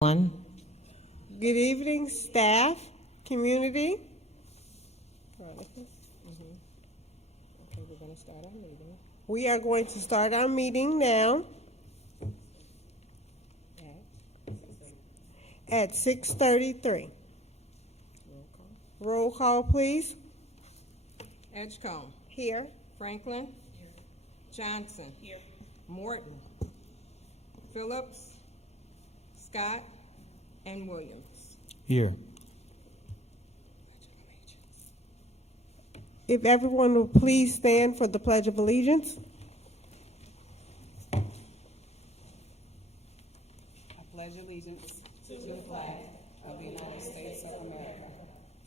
One. Good evening, staff, community. Okay, we're going to start our meeting We are going to start our meeting now at at 6:33. roll call. Roll call, please. Edgecombe, Here. Franklin, Johnson, Morton, Phillips, Scott, and Williams. Here. If everyone will please stand for the Pledge of Allegiance. I pledge allegiance to the flag of the United States of America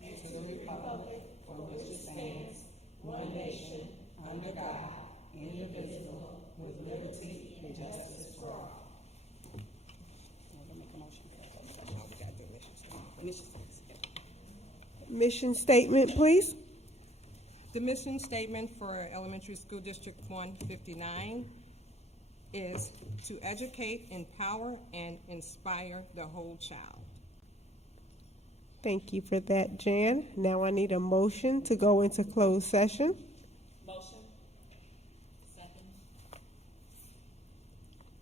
and to the republic for which it stands, one nation, under God, indivisible, with liberty and justice for all. Mission statement, please. The mission statement for Elementary School District 159 is to educate, empower, and inspire the whole child. Thank you for that, Jan. Now I need a motion to go into closed session. Motion. Second.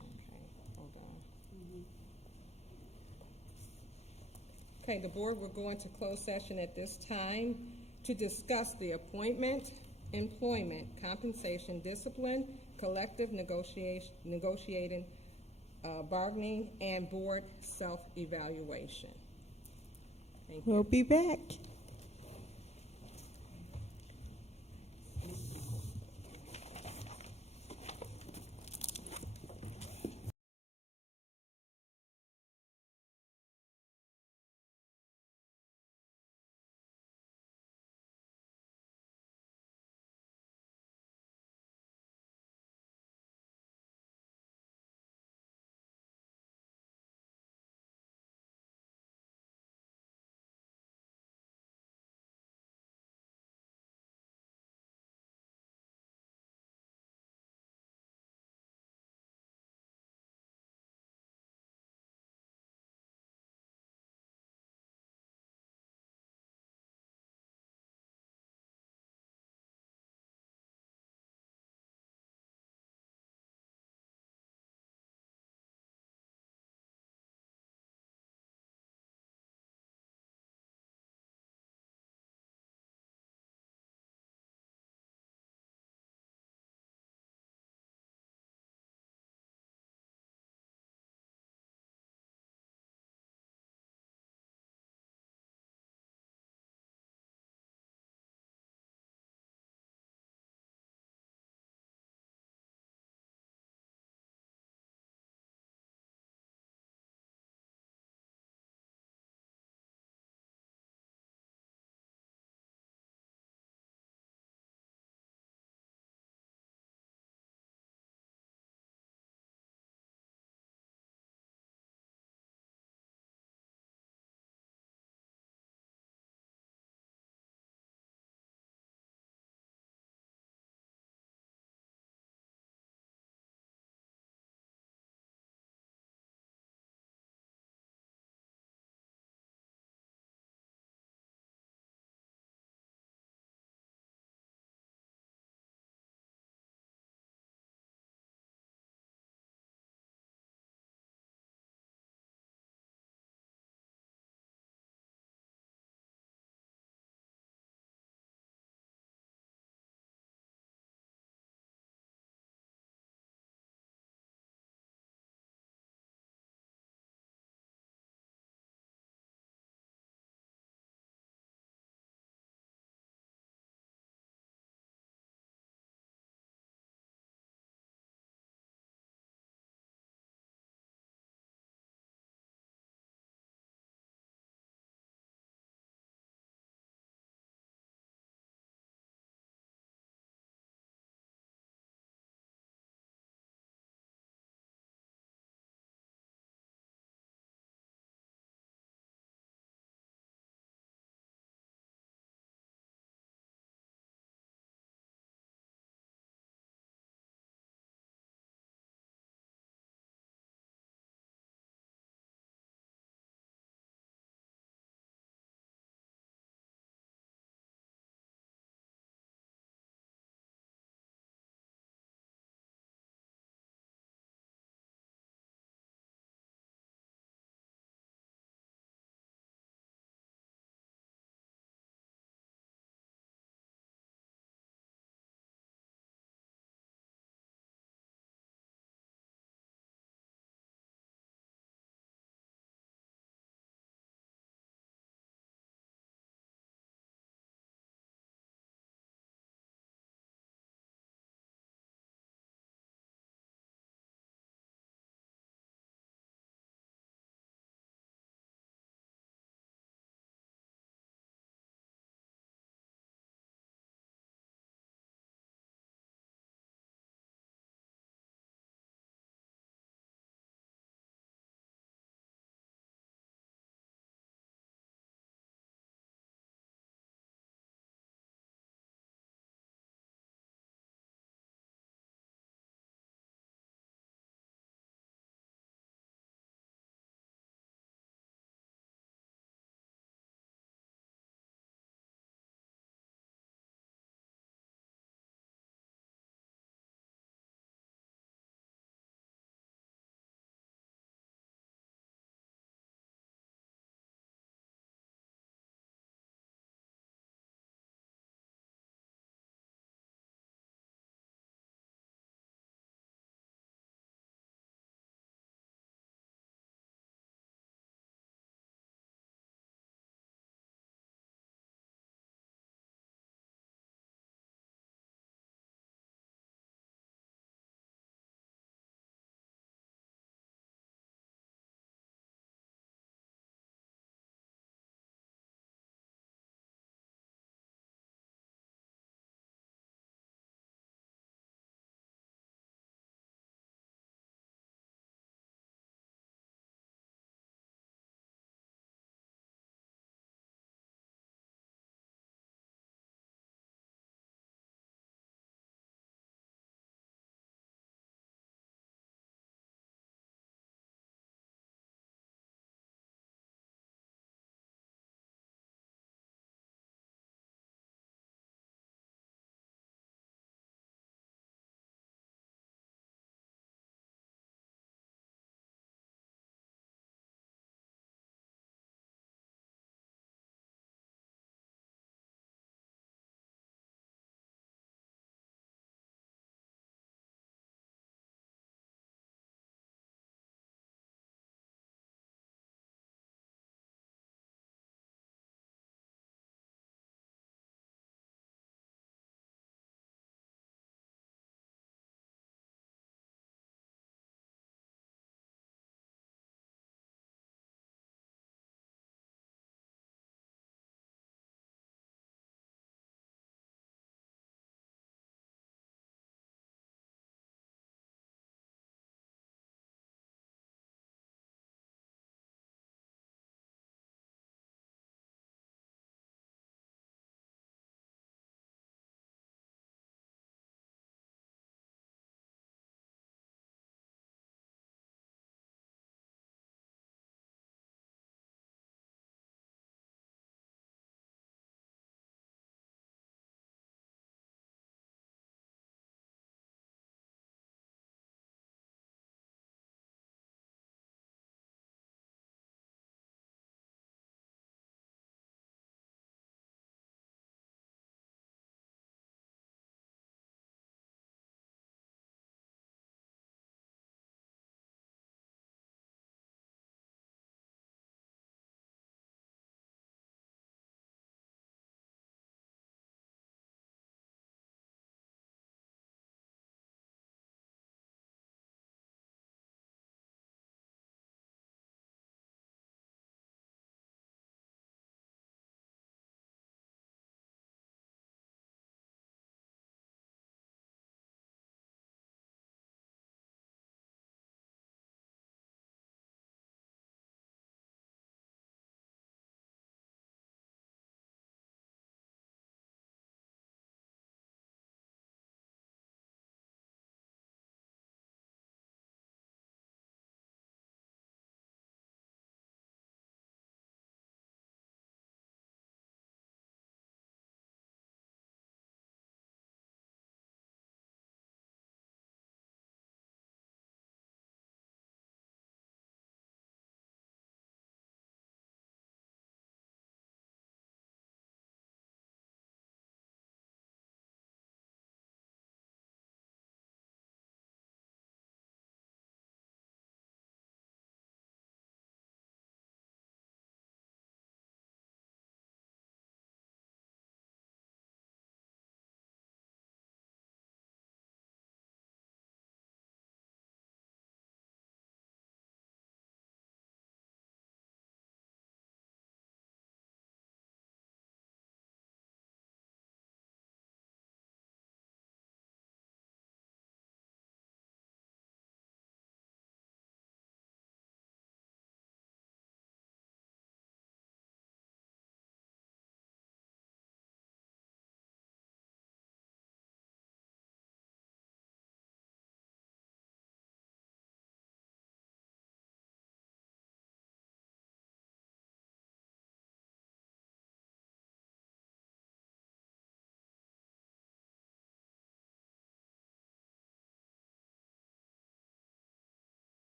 Okay, hold on. Okay, the board will go into closed session at this time to discuss the appointment, employment, compensation, discipline, collective negotiating, bargaining, and board self-evaluation. Thank you. We'll be back.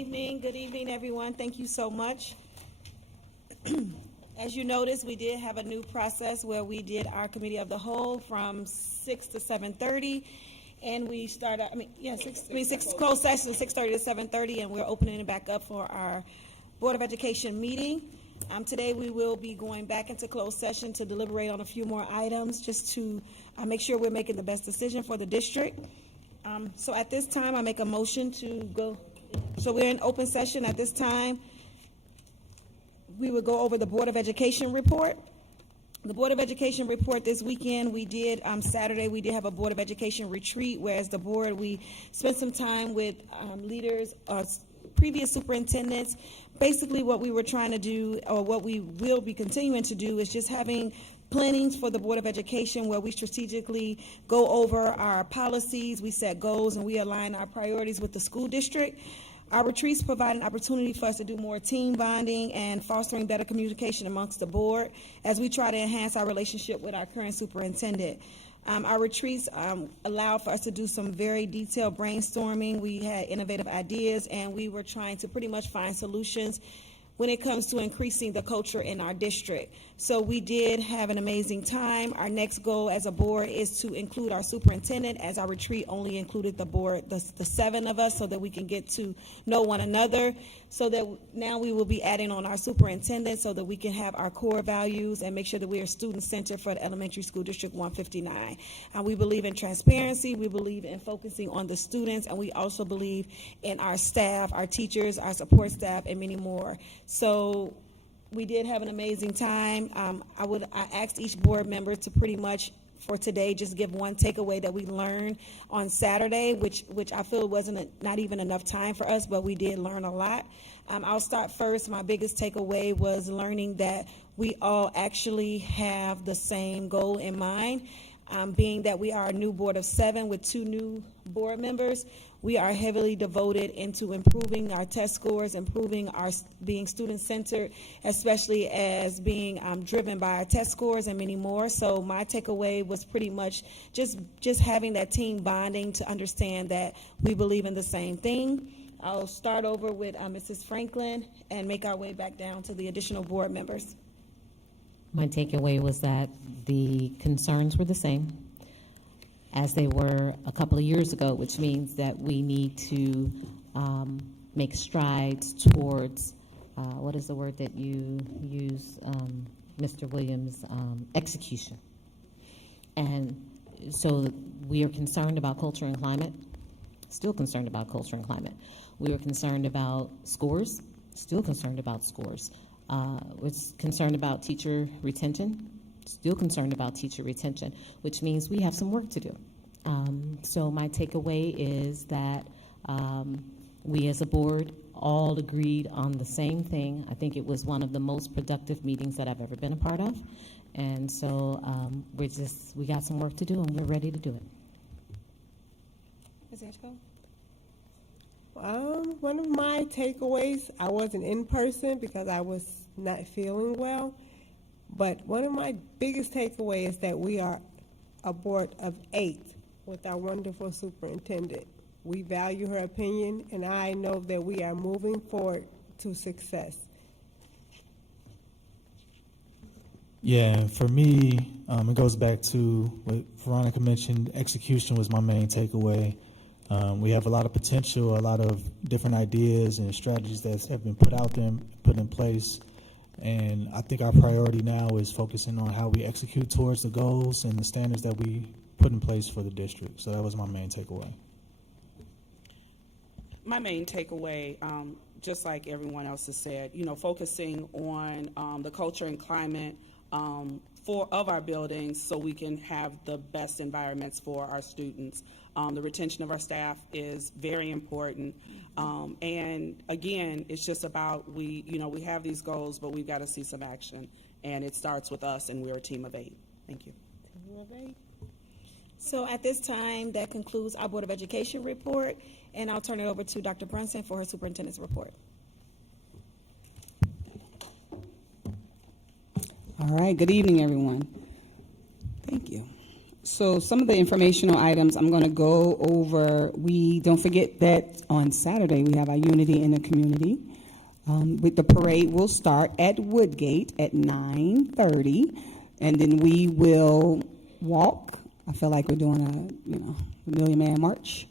evening, everyone. Thank you so much. As you noticed, we did have a new process where we did our committee of the whole from 6 to 7:30, and we started. Six closed session 6:30 to 7:30, and we're opening it back up for our Board of Education meeting. Today we will be going back into closed session to deliberate on a few more items, just to make sure we're making the best decision for the district. So at this time, I make a motion to go. So we're in open session at this time. We will go over the Board of Education report. The Board of Education report this weekend, we did, Saturday, we did have a Board of Education retreat, whereas the board, we spent some time with leaders, previous superintendents. Basically what we were trying to do, or what we will be continuing to do, is just having plannings for the Board of Education where we strategically go over our policies, we set goals, and we align our priorities with the school district. Our retreats provide an opportunity for us to do more team bonding and fostering better communication amongst the board as we try to enhance our relationship with our current superintendent. Our retreats allow for us to do some very detailed brainstorming. We had innovative ideas, and we were trying to pretty much find solutions when it comes to increasing the culture in our district. So we did have an amazing time. Our next goal as a board is to include our superintendent, as our retreat only included the board, the 7 of us, so that we can get to know one another. So that now we will be adding on our superintendent so that we can have our core values and make sure that we are student-centered for the elementary school district 159. We believe in transparency, we believe in focusing on the students, and we also believe in our staff, our teachers, our support staff, and many more. So we did have an amazing time. I asked each board member to pretty much, for today, just give one takeaway that we learned on Saturday, which I feel wasn't not even enough time for us, but we did learn a lot. I'll start first. My biggest takeaway was learning that we all actually have the same goal in mind. Being that we are a new board of 7 with 2 new board members, we are heavily devoted into improving our test scores, improving our being student-centered, especially as being driven by our test scores and many more. So my takeaway was pretty much just having that team bonding to understand that we believe in the same thing. I'll start over with Mrs. Franklin and make our way back down to the additional board members. My takeaway was that the concerns were the same as they were a couple of years ago, which means that we need to make strides towards, what is the word that you use, Mr. Williams, execution. And so we are concerned about culture and climate, still concerned about culture and climate. We are concerned about scores, still concerned about scores. We're concerned about teacher retention, still concerned about teacher retention, which means we have some work to do. So my takeaway is that we as a board all agreed on the same thing. I think it was one of the most productive meetings that I've ever been a part of. And so we got some work to do, and we're ready to do it. Ms. Anchko? One of my takeaways, I wasn't in person because I was not feeling well, but one of my biggest takeaways is that we are a board of 8 with our wonderful superintendent. We value her opinion, and I know that we are moving forward to success. Yeah, for me, it goes back to what Veronica mentioned. Execution was my main takeaway. We have a lot of potential, a lot of different ideas and strategies that have been put out there, put in place. And I think our priority now is focusing on how we execute towards the goals and the standards that we put in place for the district. So that was my main takeaway. My main takeaway, just like everyone else has said, focusing on the culture and climate of our buildings so we can have the best environments for our students. The retention of our staff is very important. And again, it's just about we have these goals, but we've got to see some action. And it starts with us, and we're a team of 8. Thank you. Team of 8. So at this time, that concludes our Board of Education report, and I'll turn it over to Dr. Brunson for her superintendent's report. All right, good evening, everyone. Thank you. So some of the informational items I'm going to go over. We don't forget that on Saturday we have our Unity in the Community. With the parade, will start at Woodgate at 9:30, and then we will walk. I feel like we're doing a Million Man March.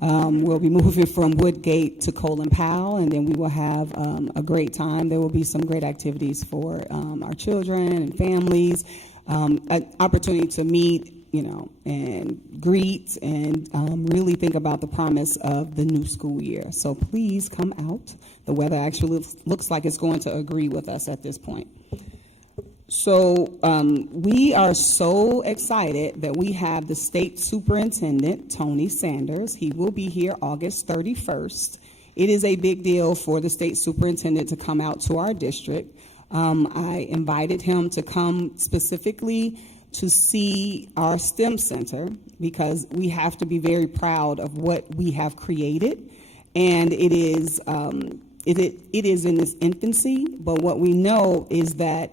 We'll be moving from Woodgate to Colin Powell, and then we will have a great time. There will be some great activities for our children and families, an opportunity to meet, and greet and really think about the promise of the new school year. So please come out. The weather actually looks like it's going to agree with us at this point. So we are so excited that we have the state superintendent, Tony Sanders. He will be here August 31st. It is a big deal for the state superintendent to come out to our district. I invited him to come specifically to see our STEM center because we have to be very proud of what we have created. And it is in its infancy, but what we know is that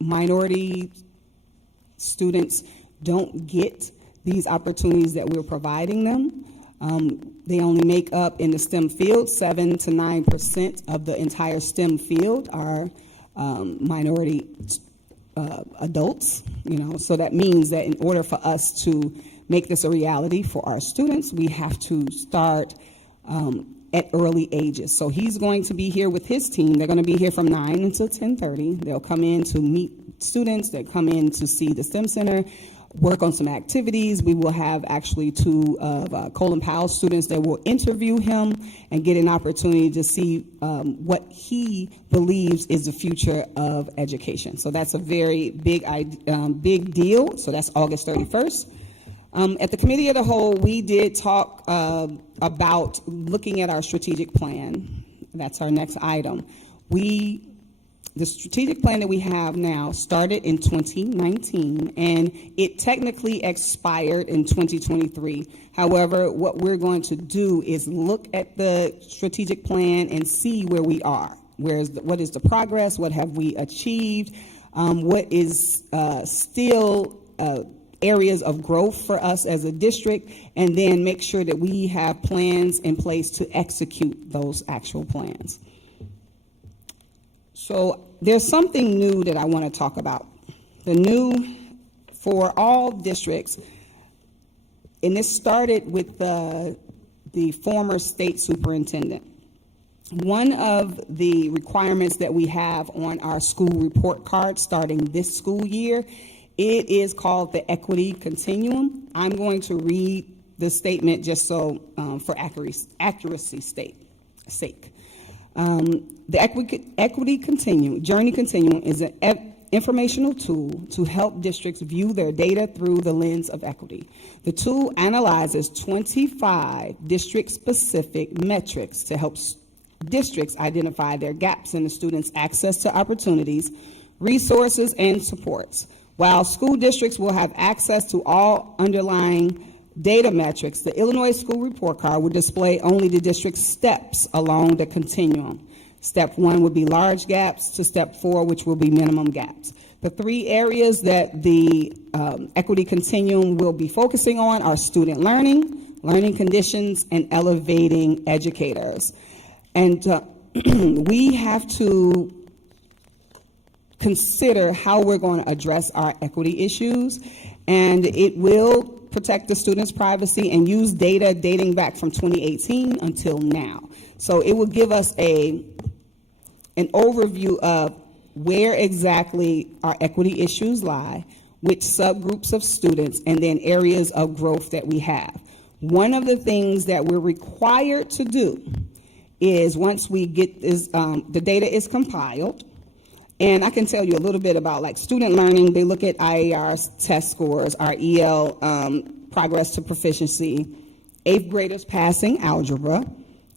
minority students don't get these opportunities that we're providing them. They only make up in the STEM field 7 to 9% of the entire STEM field are minority adults. So that means that in order for us to make this a reality for our students, we have to start at early ages. So he's going to be here with his team. They're going to be here from 9 until 10:30. They'll come in to meet students. They'll come in to see the STEM Center, work on some activities. We will have actually 2 of Colin Powell students that will interview him and get an opportunity to see what he believes is the future of education. So that's a very big deal. So that's August 31st. At the Committee of the Whole, we did talk about looking at our strategic plan. That's our next item. The strategic plan that we have now started in 2019, and it technically expired in 2023. However, what we're going to do is look at the strategic plan and see where we are. What is the progress? What have we achieved? What is still areas of growth for us as a district, and then make sure that we have plans in place to execute those actual plans. So there's something new that I want to talk about. The new for all districts, and this started with the former state superintendent. One of the requirements that we have on our school report card starting this school year, it is called the equity continuum. I'm going to read the statement just so for accuracy's sake. The equity continuum, journey continuum is an informational tool to help districts view their data through the lens of equity. The tool analyzes 25 district-specific metrics to help districts identify their gaps in the students' access to opportunities, resources, and supports. While school districts will have access to all underlying data metrics, the Illinois School Report Card will display only the district's steps along the continuum. Step 1 would be large gaps to step 4, which will be minimum gaps. The 3 areas that the equity continuum will be focusing on are student learning, learning conditions, and elevating educators. And we have to consider how we're going to address our equity issues, and it will protect the students' privacy and use data dating back from 2018 until now. So it will give us an overview of where exactly our equity issues lie, which subgroups of students, and then areas of growth that we have. One of the things that we're required to do is once we get this, the data is compiled, and I can tell you a little bit about like student learning. They look at IAR's test scores, our EL progress to proficiency, 8th graders passing algebra,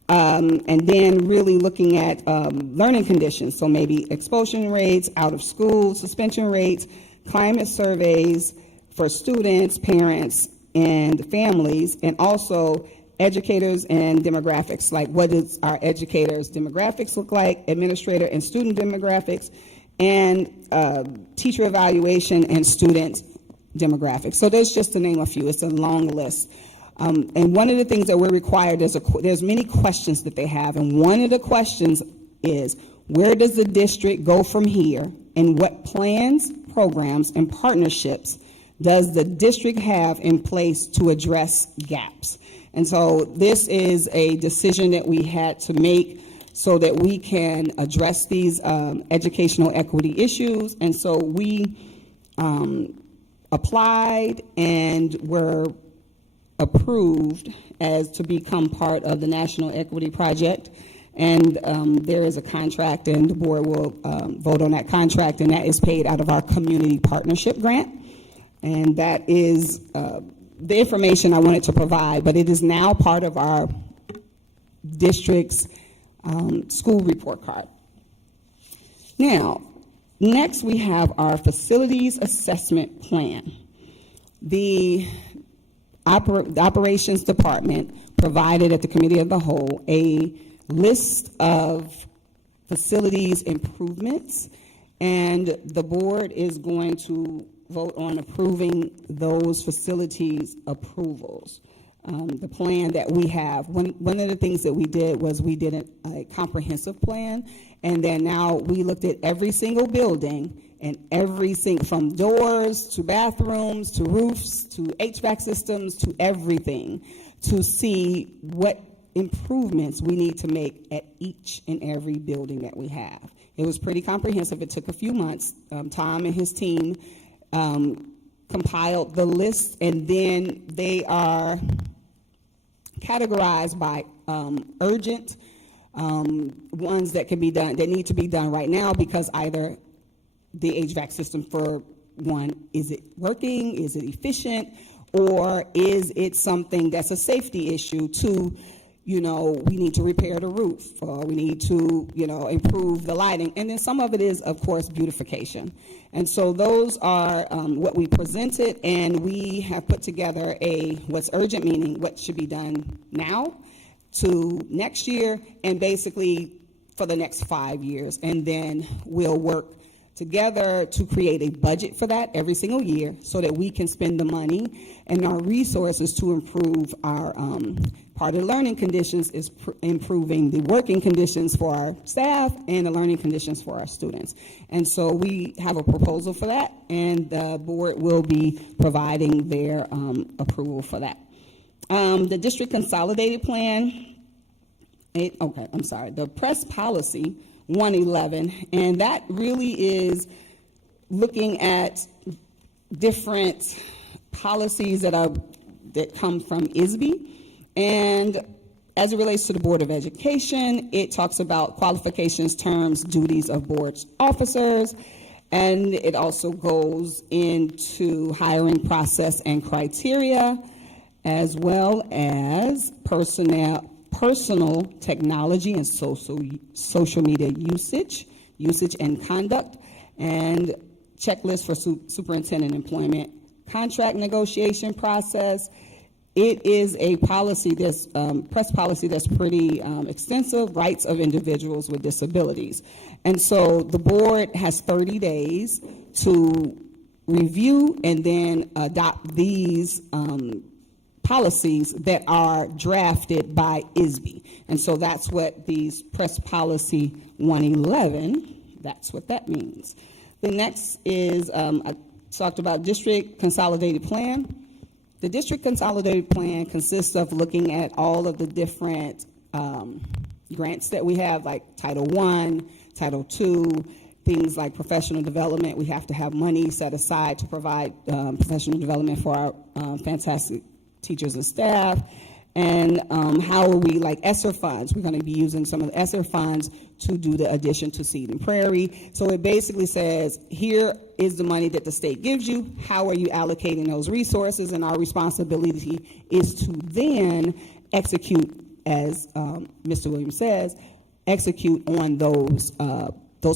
and then really looking at learning conditions. So maybe expulsion rates, out of school, suspension rates, climate surveys for students, parents, and families, and also educators and demographics, like what does our educators' demographics look like, administrator and student demographics, and teacher evaluation and student demographics. So there's just to name a few. It's a long list. And one of the things that we're required, there's many questions that they have, and one of the questions is, where does the district go from here, and what plans, programs, and partnerships does the district have in place to address gaps? And so this is a decision that we had to make so that we can address these educational equity issues. And so we applied and were approved as to become part of the National Equity Project. And there is a contract, and the board will vote on that contract, and that is paid out of our community partnership grant. And that is the information I wanted to provide, but it is now part of our district's school report card. Now, next we have our facilities assessment plan. The operations department provided at the committee of the whole a list of facilities improvements, and the board is going to vote on approving those facilities approvals. The plan that we have, one of the things that we did was we did a comprehensive plan, and then now we looked at every single building and from doors to bathrooms to roofs to HVAC systems to everything, to see what improvements we need to make at each and every building that we have. It was pretty comprehensive. It took a few months. Tom and his team compiled the list, and then they are categorized by urgent, ones that can be done, that need to be done right now, because either the HVAC system, for one, is it working, is it efficient, or is it something that's a safety issue? Two, we need to repair the roof, or we need to, improve the lighting. And then some of it is, of course, beautification. And so those are what we presented, and we have put together what's urgent, meaning what should be done now to next year, and basically for the next 5 years. And then we'll work together to create a budget for that every single year so that we can spend the money and our resources to improve our part of the learning conditions is improving the working conditions for our staff and the learning conditions for our students. And so we have a proposal for that, and the board will be providing their approval for that. The district consolidated plan, the press policy 111, and that really is looking at different policies that come from ESD. And as it relates to the Board of Education, it talks about qualifications, terms, duties of board officers, and it also goes into hiring process and criteria, as well as personal technology and social media usage and conduct, and checklist for superintendent employment, contract negotiation process. It is a policy, this press policy that's pretty extensive, rights of individuals with disabilities. And so the board has 30 days to review and then adopt these policies that are drafted by ESB. And so that's what these press policy 111, that's what that means. The next is, I talked about district consolidated plan. The district consolidated plan consists of looking at all of the different grants that we have, like Title I, Title II, things like professional development. We have to have money set aside to provide professional development for our fantastic teachers and staff. And how are we, like ESSER funds, we're going to be using some of the ESSER funds to do the addition to Seed and Prairie. So it basically says, here is the money that the state gives you, how are you allocating those resources, and our responsibility is to then execute, as Mr. Williams says, execute on those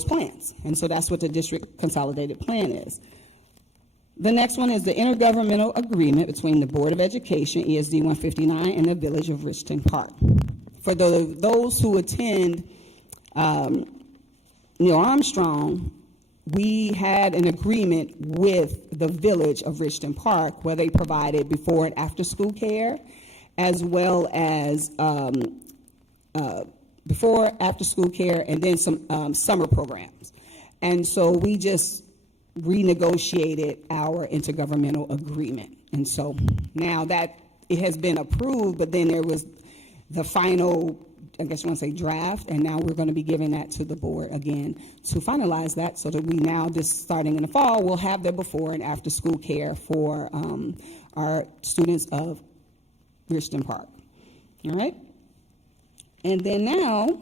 plans. And so that's what the district consolidated plan is. The next one is the intergovernmental agreement between the Board of Education, ESD 159, and the Village of Richton Park. For those who attend Neil Armstrong we had an agreement with the Village of Richton Park where they provided before and after school care, as well as before, after school care, and then some summer programs. And so we just renegotiated our intergovernmental agreement. And so now that it has been approved, but then there was the final, I guess you want to say, draft, and now we're going to be giving that to the board again to finalize that, so that we now, just starting in the fall, will have the before and after school care for our students of Richton Park. All right? And then now,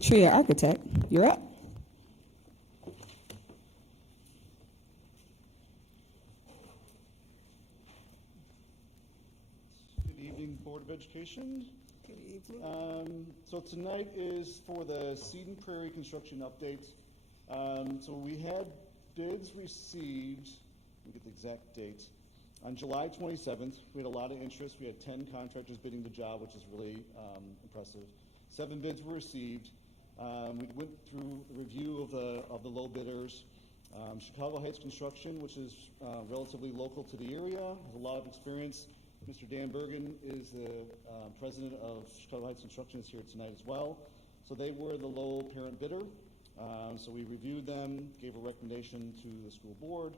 Tria Architect, you're up. Good evening, Board of Education. Good evening. So tonight is for the Seed and Prairie construction update. So we had bids received, let me get the exact date, on July 27th. We had a lot of interest. We had 10 contractors bidding the job, which is really impressive. 7 bids were received. We went through the review of the low bidders. Chicago Heights Construction, which is relatively local to the area, has a lot of experience. Mr. Dan Bergen is the president of Chicago Heights Construction, is here tonight as well. So they were the low parent bidder. So we reviewed them, gave a recommendation to the school board,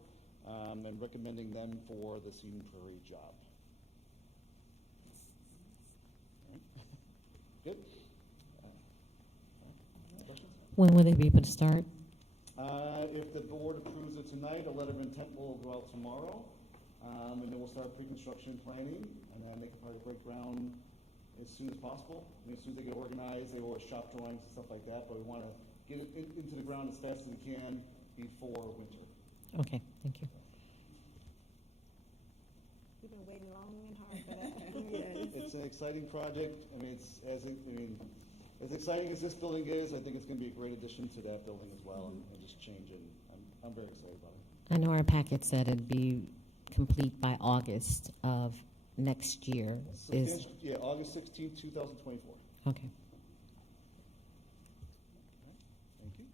and recommending them for the Seed and Prairie job. All right. Good. Questions? When will they be able to start? If the board approves it tonight, a letter of intent will go out tomorrow, and then we'll start pre-construction planning, and then they can probably break ground as soon as possible. And as soon as they get organized, they will shop drawings and stuff like that, but we want to get it into the ground as fast as we can before winter. Okay, thank you. We've been waiting long and hard for that. It's an exciting project. I mean, as exciting as this building is, I think it's going to be a great addition to that building as well, and just change it. I'm very excited about it. I know our packet said it'd be complete by August of next year. Yeah, August 16th, 2024. Okay. Thank you.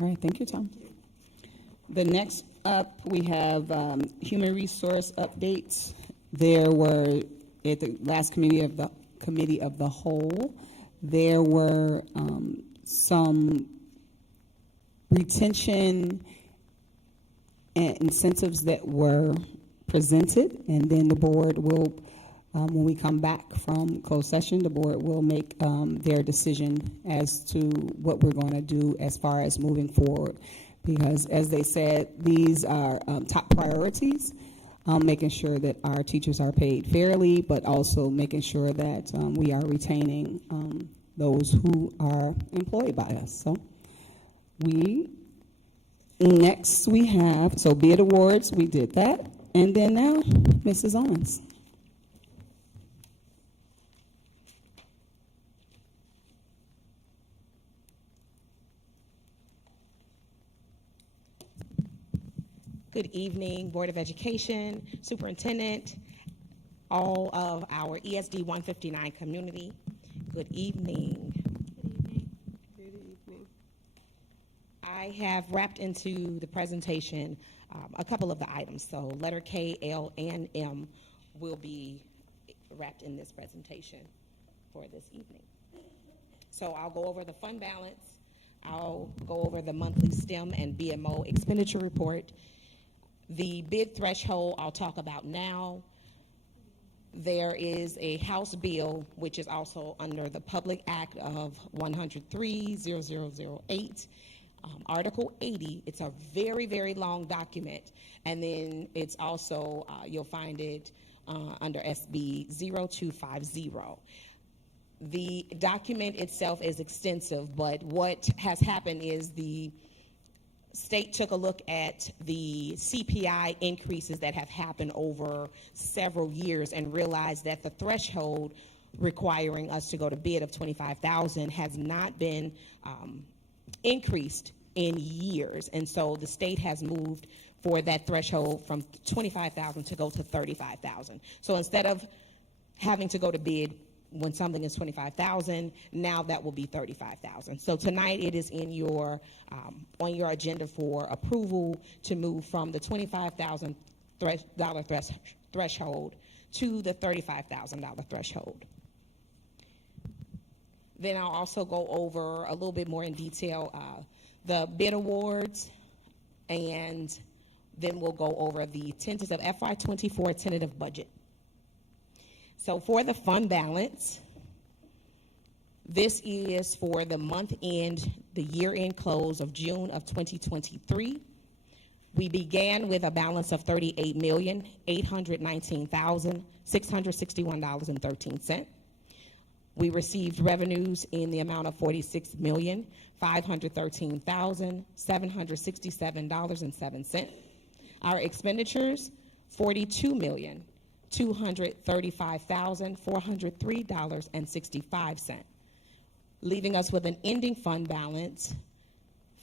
All right, thank you, Tom. The next up, we have human resource updates. There were, at the last committee of the whole, there were some retention and incentives that were presented, and then the board will, when we come back from closed session, the board will make their decision as to what we're going to do as far as moving forward. Because, as they said, these are top priorities, making sure that our teachers are paid fairly, but also making sure that we are retaining those who are employed by us. So next we have, so bid awards, we did that. And then now, Mrs. Owens. Good evening, Board of Education, Superintendent, all of our ESD 159 community. Good evening. Good evening. I have wrapped into the presentation a couple of the items. So letter K, L, and M will be wrapped in this presentation for this evening. So I'll go over the fund balance. I'll go over the monthly STEM and BMO expenditure report. The bid threshold I'll talk about now. There is a House bill, which is also under the Public Act of 103-0008, Article 80. It's a very, very long document. And then it's also, you'll find it under SB 0250. The document itself is extensive, but what has happened is the state took a look at the CPI increases that have happened over several years and realized that the threshold requiring us to go to bid of $25,000 has not been increased in years. And so the state has moved for that threshold from $25,000 to go to $35,000. So instead of having to go to bid when something is 25,000, now that will be 35,000. So tonight it is in your, on your agenda for approval to move from the $25,000 threshold to the $35,000 threshold. Then I'll also go over a little bit more in detail the bid awards, and then we'll go over the tentative FY24 tentative budget. So for the fund balance, this is for the month end, the year end close of June of 2023. We began with a balance of $38,819,661.13. We received revenues in the amount of $46,513,767.07. Our expenditures, $42,235,403.65, leaving us with an ending fund balance,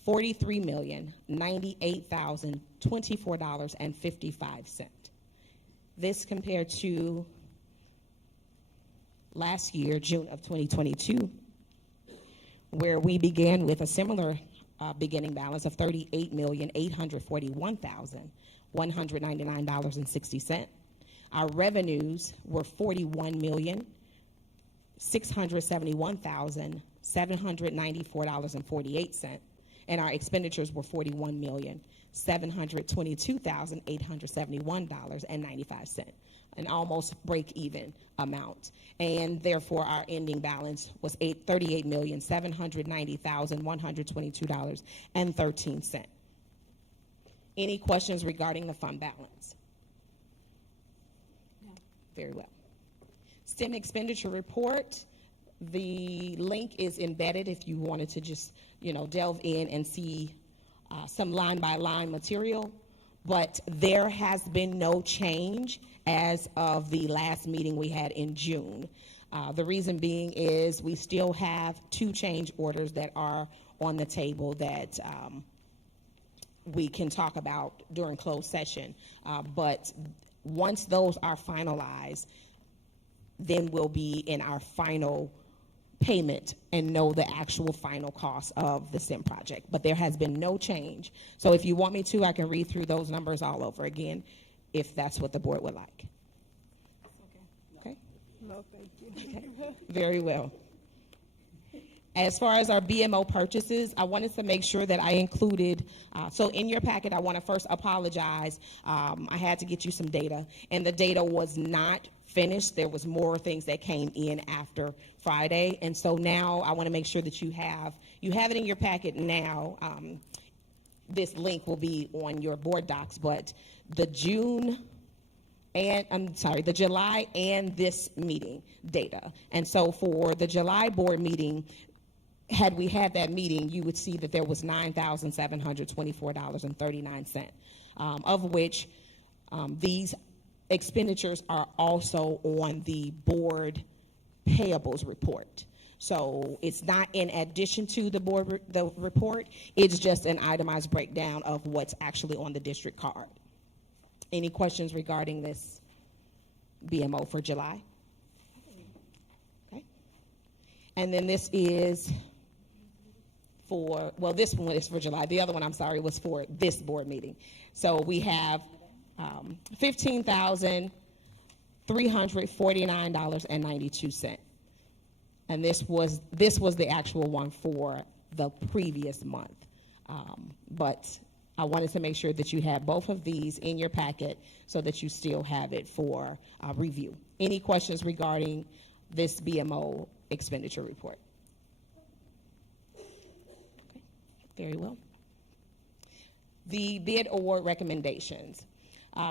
$43,098,024.55. This compared to last year, June of 2022, where we began with a similar beginning balance of $38,841,199.60. Our revenues were $41,671,794.48, and our expenditures were $41,722,871.95, an almost break-even amount. And therefore, our ending balance was $38,790,122.13. Any questions regarding the fund balance? No. Very well. STEM expenditure report. The link is embedded if you wanted to just, delve in and see some line-by-line material. But there has been no change as of the last meeting we had in June. The reason being is we still have 2 change orders that are on the table that we can talk about during closed session. But once those are finalized, then we'll be in our final payment and know the actual final cost of the STEM project. But there has been no change. So if you want me to, I can read through those numbers all over again, if that's what the board would like. Okay? No, thank you. Okay. Very well. As far as our BMO purchases, I wanted to make sure that I included, so in your packet, I want to first apologize. I had to get you some data, and the data was not finished. There was more things that came in after Friday, and so now I want to make sure that you have it in your packet now. This link will be on your board docs, but the July and this meeting data. And so for the July board meeting, had we had that meeting, you would see that there was $9,724.39, of which these expenditures are also on the board payables report. So it's not in addition to the board the report, it's just an itemized breakdown of what's actually on the district card. Any questions regarding this BMO for July? Okay. And then this is for, well, this one is for July. The other one, I'm sorry, was for this board meeting. So we have $15,349.92. And this was the actual one for the previous month. But I wanted to make sure that you had both of these in your packet so that you still have it for review. Any questions regarding this BMO expenditure report? Okay, very well. The bid award recommendations.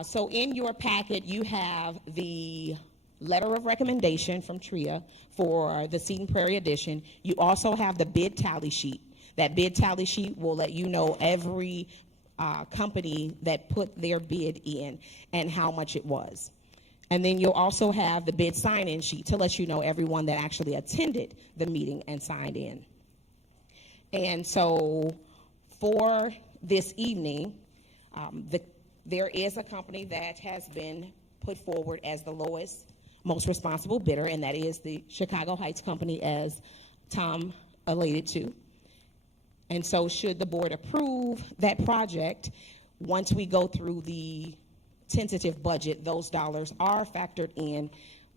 So in your packet, you have the letter of recommendation from TRIA for the Seton Prairie edition. You also have the bid tally sheet. That bid tally sheet will let you know every company that put their bid in and how much it was. And then you'll also have the bid sign-in sheet to let you know everyone that actually attended the meeting and signed in. And so for this evening, there is a company that has been put forward as the lowest, most responsible bidder, and that is the Chicago Heights Company, as Tom alluded to. And so should the board approve that project, once we go through the tentative budget, those dollars are factored in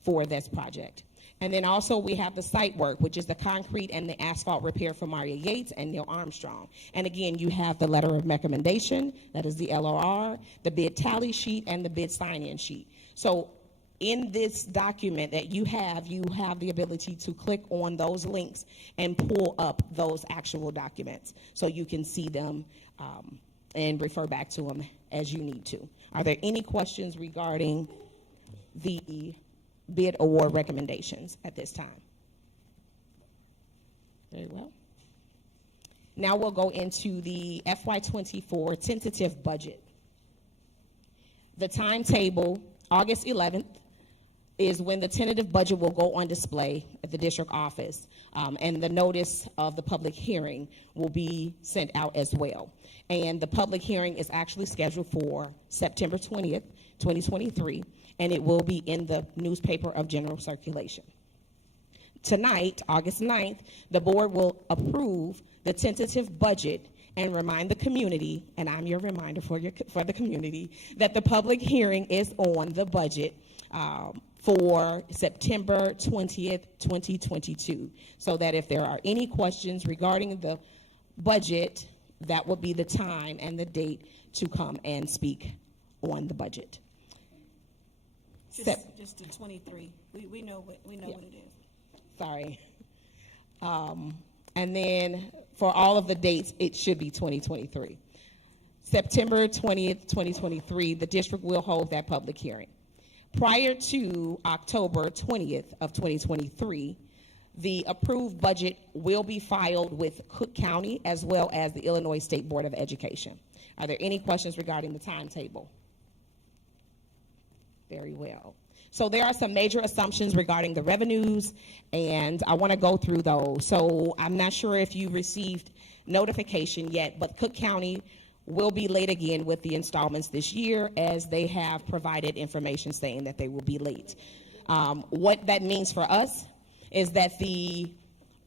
for this project. And then also we have the site work, which is the concrete and the asphalt repair for Maria Yates and Neil Armstrong. And again, you have the letter of recommendation, that is the LOR, the bid tally sheet, and the bid sign-in sheet. So in this document that you have the ability to click on those links and pull up those actual documents so you can see them and refer back to them as you need to. Are there any questions regarding the bid award recommendations at this time? Very well. Now we'll go into the FY24 tentative budget. The timetable, August 11th, is when the tentative budget will go on display at the district office, and the notice of the public hearing will be sent out as well. And the public hearing is actually scheduled for September 20th, 2023, and it will be in the newspaper of general circulation. Tonight, August 9th, the board will approve the tentative budget and remind the community, and I'm your reminder for the community, that the public hearing is on the budget for September 20th, 2022, so that if there are any questions regarding the budget, that would be the time and the date to come and speak on the budget. Just to 23. We know what it is. Sorry. And then for all of the dates, it should be 2023. September 20th, 2023, the district will hold that public hearing. Prior to October 20th of 2023, the approved budget will be filed with Cook County as well as the Illinois State Board of Education. Are there any questions regarding the timetable? Very well. So there are some major assumptions regarding the revenues, and I want to go through those. So I'm not sure if you received notification yet, but Cook County will be late again with the installments this year, as they have provided information saying that they will be late. What that means for us is that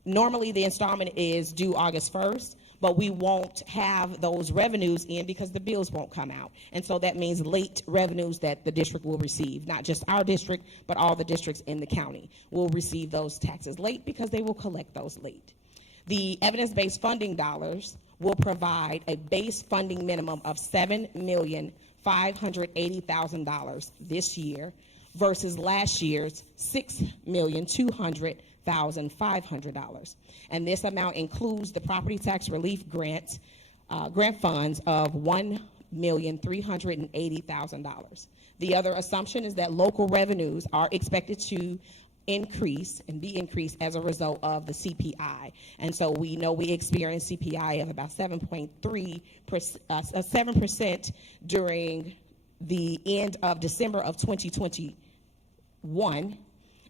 normally the installment is due August 1st, but we won't have those revenues in because the bills won't come out. And so that means late revenues that the district will receive, not just our district, but all the districts in the county will receive those taxes late because they will collect those late. The evidence-based funding dollars will provide a base funding minimum of $7,580,000 this year versus last year's $6,200,500. And this amount includes the property tax relief grant funds of $1,380,000. The other assumption is that local revenues are expected to increase and be increased as a result of the CPI. And so we know we experienced CPI of about 7% during the end of December of 2021.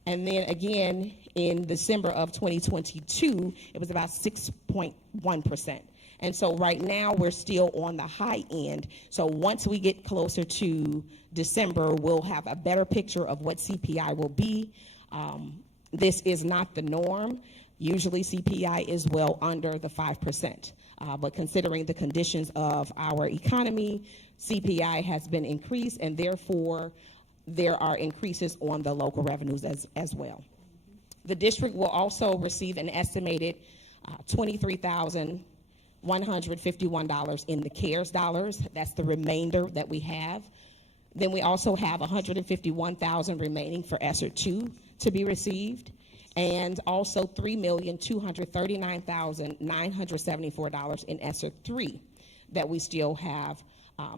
And then again in December of 2022, it was about 6.1%. And so right now we're still on the high end. So once we get closer to December, we'll have a better picture of what CPI will be. This is not the norm. Usually CPI is well under the 5%. But considering the conditions of our economy, CPI has been increased, and therefore there are increases on the local revenues as well. The district will also receive an estimated $23,151 in the CARES dollars. That's the remainder that we have. Then we also have $151,000 remaining for ESSER 2 to be received, and also $3,239,974 in ESSER 3 that we still have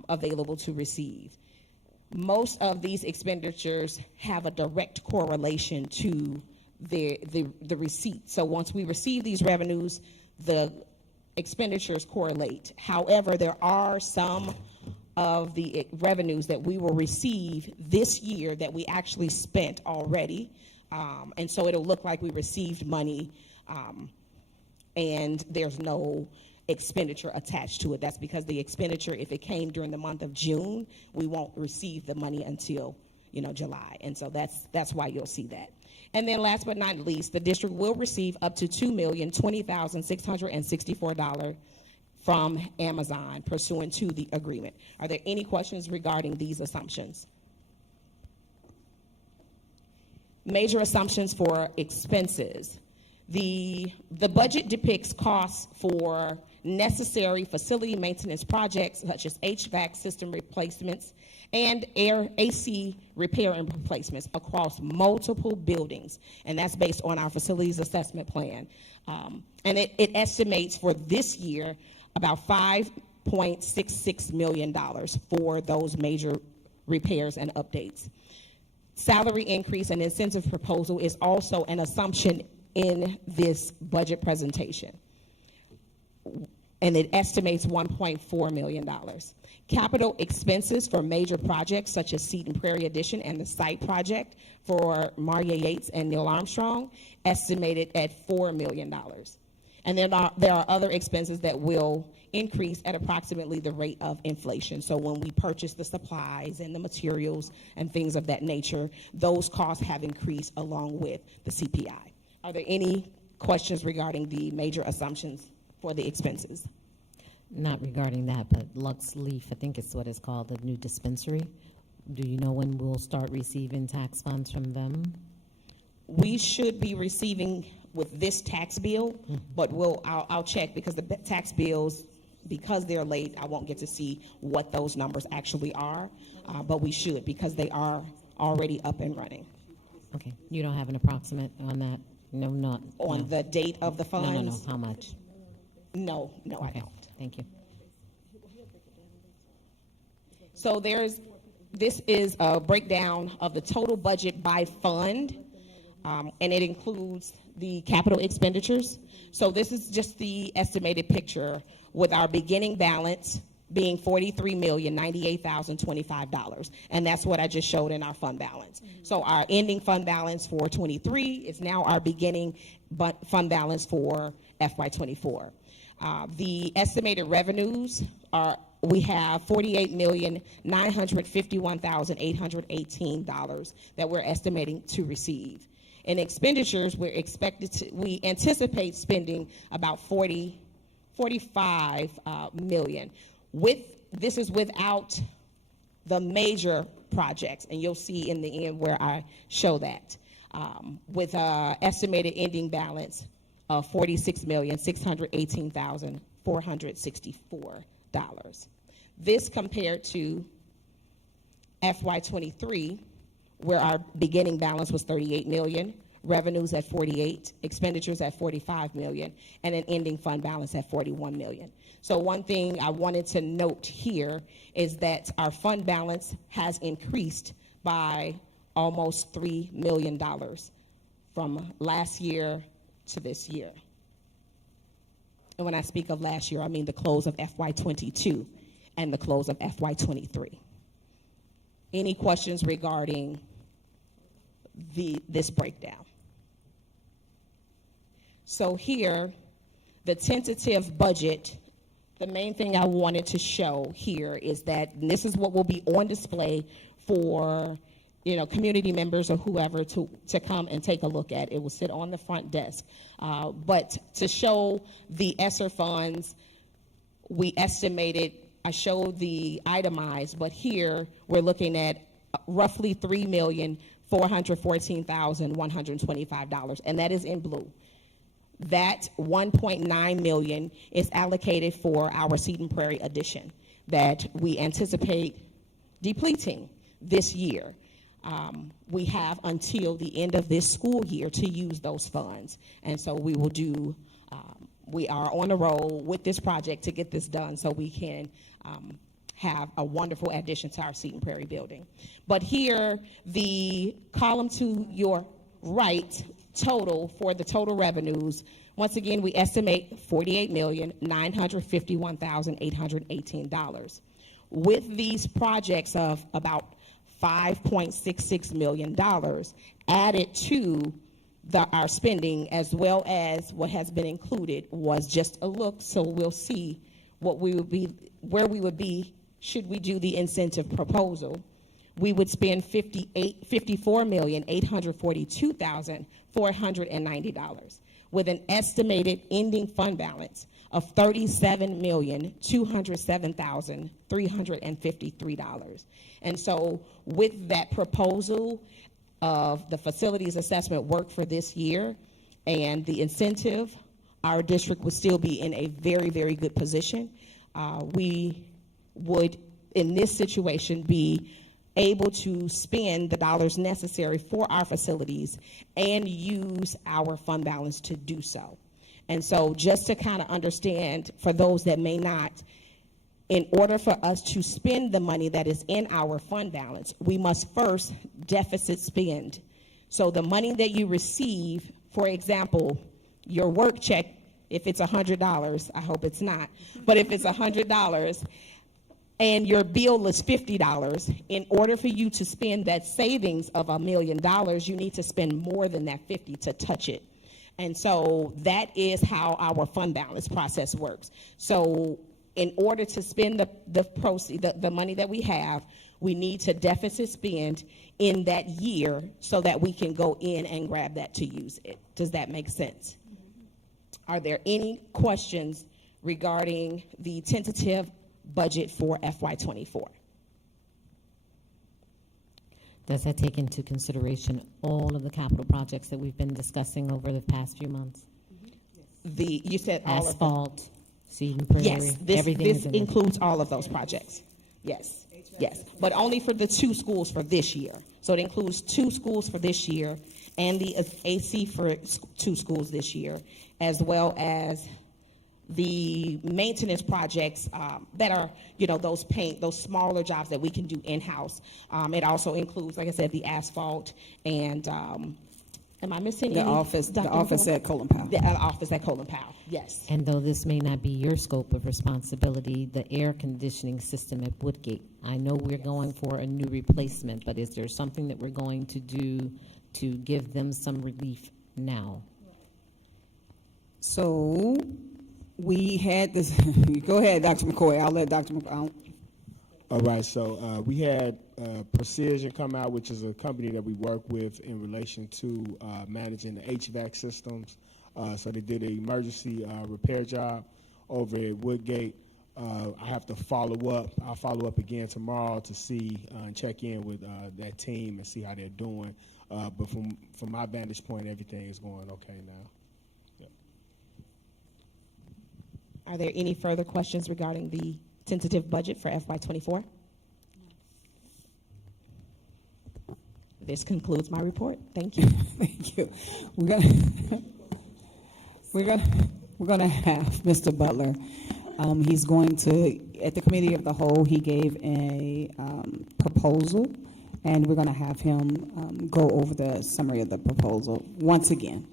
available to receive. Most of these expenditures have a direct correlation to the receipt. So once we receive these revenues, the expenditures correlate. However, there are some of the revenues that we will receive this year that we actually spent already. And so it'll look like we received money and there's no expenditure attached to it. That's because the expenditure, if it came during the month of June, we won't receive the money until, July. And so that's why you'll see that. And then last but not least, the district will receive up to $2,020,664 from Amazon pursuant to the agreement. Are there any questions regarding these assumptions? Major assumptions for expenses. The budget depicts costs for necessary facility maintenance projects such as HVAC system replacements and AC repair and replacements across multiple buildings, and that's based on our facilities assessment plan. And it estimates for this year about $5.66 million for those major repairs and updates. Salary increase and incentive proposal is also an assumption in this budget presentation, and it estimates $1.4 million. Capital expenses for major projects such as Seton Prairie Addition and the site project for Maria Yates and Neil Armstrong estimated at $4 million. And there are other expenses that will increase at approximately the rate of inflation. So when we purchase the supplies and the materials and things of that nature, those costs have increased along with the CPI. Are there any questions regarding the major assumptions for the expenses? Not regarding that, but Lux Leaf, I think it's what it's called, the new dispensary. Do you know when we'll start receiving tax funds from them? We should be receiving with this tax bill, but I'll check, because the tax bills, because they're late, I won't get to see what those numbers actually are, but we should, because they are already up and running. Okay, you don't have an approximate on that? No, not. On no. the date of the funds? No, how much? No, I Okay, don't. thank you. So this is a breakdown of the total budget by fund, and it includes the capital expenditures. So this is just the estimated picture, with our beginning balance being $43,098,025, and that's what I just showed in our fund balance. So our ending fund balance for 23 is now our beginning fund balance for FY24. The estimated revenues are, we have $48,951,818 that we're estimating to receive. In expenditures, we anticipate spending about 45 million. This is without the major projects, and you'll see in the end where I show that, with an estimated ending balance of $46,618,464. This compared to FY23, where our beginning balance was 38 million, revenues at 48, expenditures at 45 million, and an ending fund balance at 41 million. So one thing I wanted to note here is that our fund balance has increased by almost $3 million from last year to this year. And when I speak of last year, I mean the close of FY22 and the close of FY23. Any questions regarding this breakdown? So here, the tentative budget, the main thing I wanted to show here is that, and this is what will be on display for community members or whoever to come and take a look at. It will sit on the front desk. But to show the ESSER funds, we estimated, I showed the itemized, but here we're looking at roughly $3,414,125, and that is in blue. That $1.9 million is allocated for our Seton Prairie addition that we anticipate depleting this year. We have until the end of this school year to use those funds, and so we will do. We are on a roll with this project to get this done, so we can have a wonderful addition to our Seton Prairie building. But here, the column to your right, total for the total revenues. Once again, we estimate $48,951,818. With these projects of about $5.66 million added to our spending, as well as what has been included, was just a look, so we'll see what we would be, where we would be should we do the incentive proposal. we would spend $54,842,490 with an estimated ending fund balance of $37,207,353. And so with that proposal of the facilities assessment work for this year and the incentive, our district would still be in a very, very good position. We would, in this situation, be able to spend the dollars necessary for our facilities and use our fund balance to do so. And so just to kind of understand, for those that may not, in order for us to spend the money that is in our fund balance, we must first deficit spend. So the money that you receive, for example, your work check, if it's $100, I hope it's not, but if it's $100, and your bill is $50, in order for you to spend that savings of $1 million, you need to spend more than that 50 to touch it. And so that is how our fund balance process works. So in order to spend the proceeds, the money that we have, we need to deficit spend in that year so that we can go in and grab that to use it. Does that make sense? Are there any questions regarding the tentative budget for FY24? Does that take into consideration all of the capital projects that we've been discussing over the past few months? You said all of them. Asphalt, Seed and Prairie, Yes, everything this is in there. includes all of those projects. Yes, yes, but only for the 2 schools for this year. So it includes 2 schools for this year and the AC for 2 schools this year, as well as the maintenance projects that are, those smaller jobs that we can do in-house. It also includes, like I said, the asphalt and, am I missing The any? office Dr. at Colin Powell. The office at Colin Powell, yes. And though this may not be your scope of responsibility, the air conditioning system at Woodgate, I know we're going for a new replacement, but is there something that we're going to do to give them some relief now? So we had this, go ahead, Dr. McCoy. I'll let Dr. McCoy. All right, so we had Precision come out, which is a company that we work with in relation to managing the HVAC systems. So they did an emergency repair job over at Woodgate. I have to follow up. I'll follow up again tomorrow to see and check in with that team and see how they're doing. But from my vantage point, everything is going okay now. Are there any further questions regarding the tentative budget for FY24? This concludes my report. Thank you. Thank you. We're gonna have Mr. Butler. He's going to, at the committee of the whole, he gave a proposal, and we're gonna have him go over the summary of the proposal once again.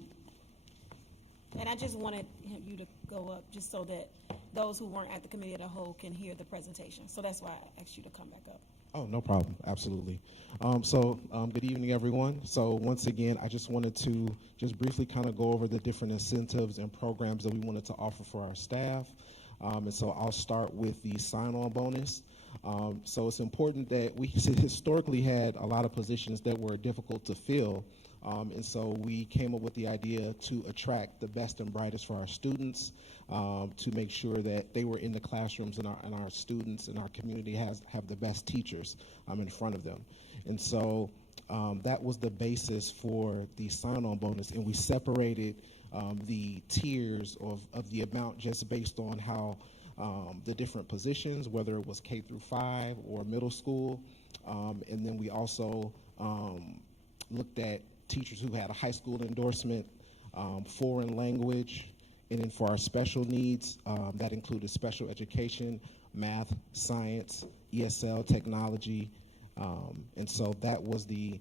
And I just wanted you to go up just so that those who weren't at the committee of the whole can hear the presentation. So that's why I asked you to come back up. Oh, no problem. Absolutely. Good evening, everyone. So once again, I just wanted to just briefly kind of go over the different incentives and programs that we wanted to offer for our staff. And so I'll start with the sign-on bonus. So it's important that we historically had a lot of positions that were difficult to fill. And so we came up with the idea to attract the best and brightest for our students, to make sure that they were in the classrooms and our students and our community have the best teachers in front of them. And so that was the basis for the sign-on bonus, and we separated the tiers of the amount just based on how the different positions, whether it was K through 5 or middle school. And then we also looked at teachers who had a high school endorsement, foreign language, and then for our special needs, that included special education, math, science, ESL, technology. And so that was the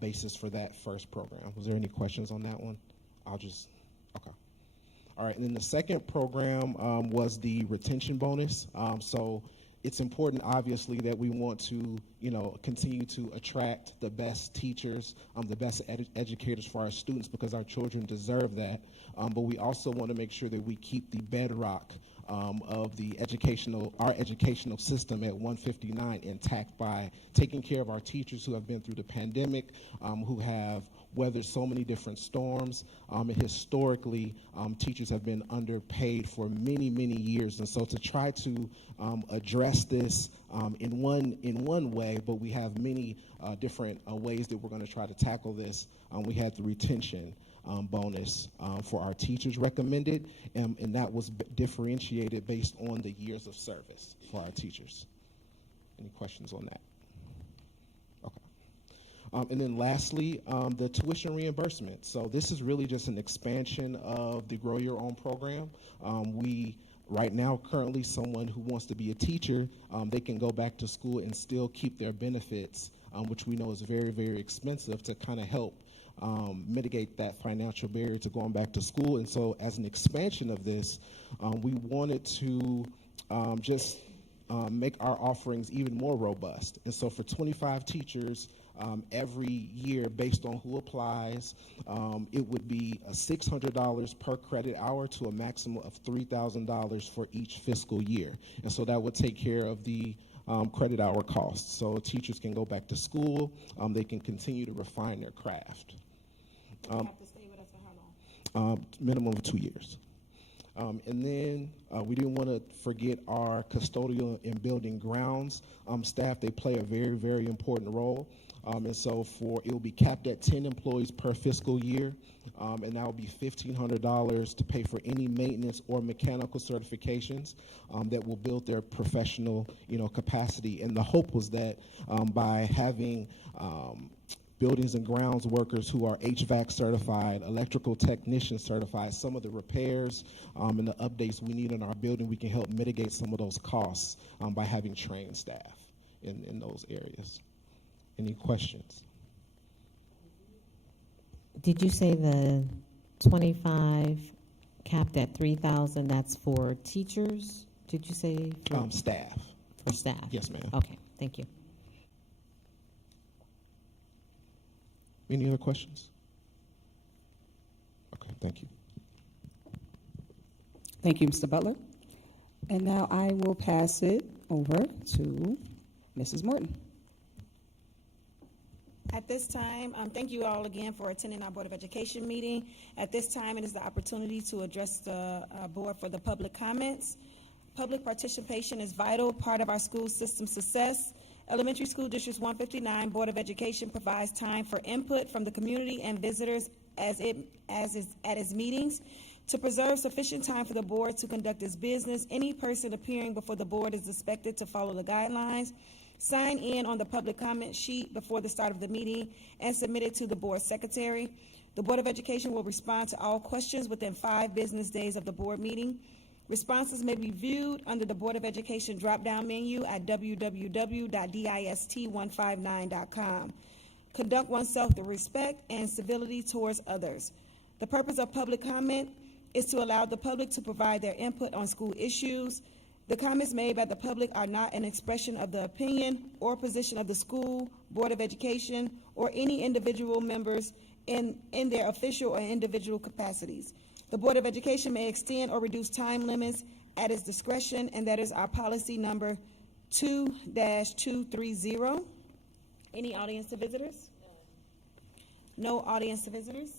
basis for that first program. Was there any questions on that one? Okay. All right, and then the second program was the retention bonus. So it's important, obviously, that we want to continue to attract the best teachers, the best educators for our students, because our children deserve that. But we also want to make sure that we keep the bedrock of our educational system at 159 intact by taking care of our teachers who have been through the pandemic, who have weathered so many different storms, and historically, teachers have been underpaid for many, many years. And so to try to address this in one way, but we have many different ways that we're going to try to tackle this. We had the retention bonus for our teachers recommended, and that was differentiated based on the years of service for our teachers. Any questions on that? Okay. And then lastly, the tuition reimbursement. So this is really just an expansion of the Grow Your Own program. Right now, currently, someone who wants to be a teacher, they can go back to school and still keep their benefits, which we know is very, very expensive, to kind of help mitigate that financial barrier to going back to school. And so as an expansion of this, we wanted to just make our offerings even more robust. And so for 25 teachers, every year, based on who applies, it would be $600 per credit hour to a maximum of $3,000 for each fiscal year. And so that would take care of the credit hour costs. So teachers can go back to school, they can continue to refine their craft. You have to stay with us for how long? Minimum of 2 years. And then we didn't want to forget our custodial and building grounds staff. They play a very, very important role. And so it will be capped at 10 employees per fiscal year, and that will be $1,500 to pay for any maintenance or mechanical certifications that will build their professional, capacity. And the hope was that by having buildings and grounds workers who are HVAC certified, electrical technician certified, some of the repairs and the updates we need in our building, we can help mitigate some of those costs by having trained staff in those areas. Any questions? Did you say the 25 capped at 3,000, that's for teachers? Did you say? Staff. For staff? Yes, ma'am. Okay, thank you. Any other questions? Okay, thank you. Thank you, Mr. Butler. And now I will pass it over to Mrs. Morton. At this time, thank you all again for attending our Board of Education meeting. At this time, it is the opportunity to address the board for the public comments. Public participation is vital part of our school system success. Elementary School District 159 Board of Education provides time for input from the community and visitors at its meetings. To preserve sufficient time for the board to conduct its business, any person appearing before the board is expected to follow the guidelines, sign in on the public comment sheet before the start of the meeting, and submit it to the board secretary. The Board of Education will respond to all questions within 5 business days of the board meeting. Responses may be viewed under the Board of Education drop-down menu at www.dist159.com. Conduct oneself with respect and civility towards others. The purpose of public comment is to allow the public to provide their input on school issues. The comments made by the public are not an expression of the opinion or position of the school, Board of Education, or any individual members in their official or individual capacities. The Board of Education may extend or reduce time limits at its discretion, and that is our policy number 2-230. Any audience to visitors? No audience to visitors?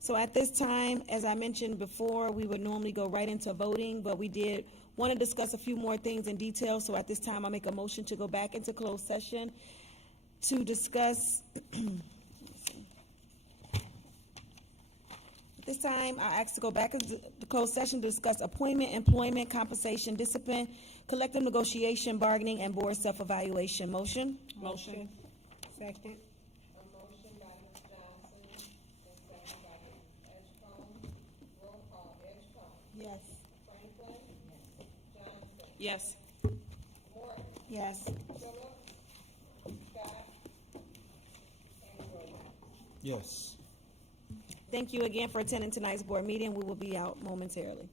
So at this time, as I mentioned before, we would normally go right into voting, but we did want to discuss a few more things in detail. So at this time, I'll make a motion to go back into closed session to discuss. At this time, I ask to go back into the closed session to discuss appointment, employment, compensation, discipline, collective negotiation, bargaining, and board self-evaluation. Motion? Motion. Second. Yes. Yes. Yes. Yes. Thank you again for attending tonight's board meeting. We will be out momentarily.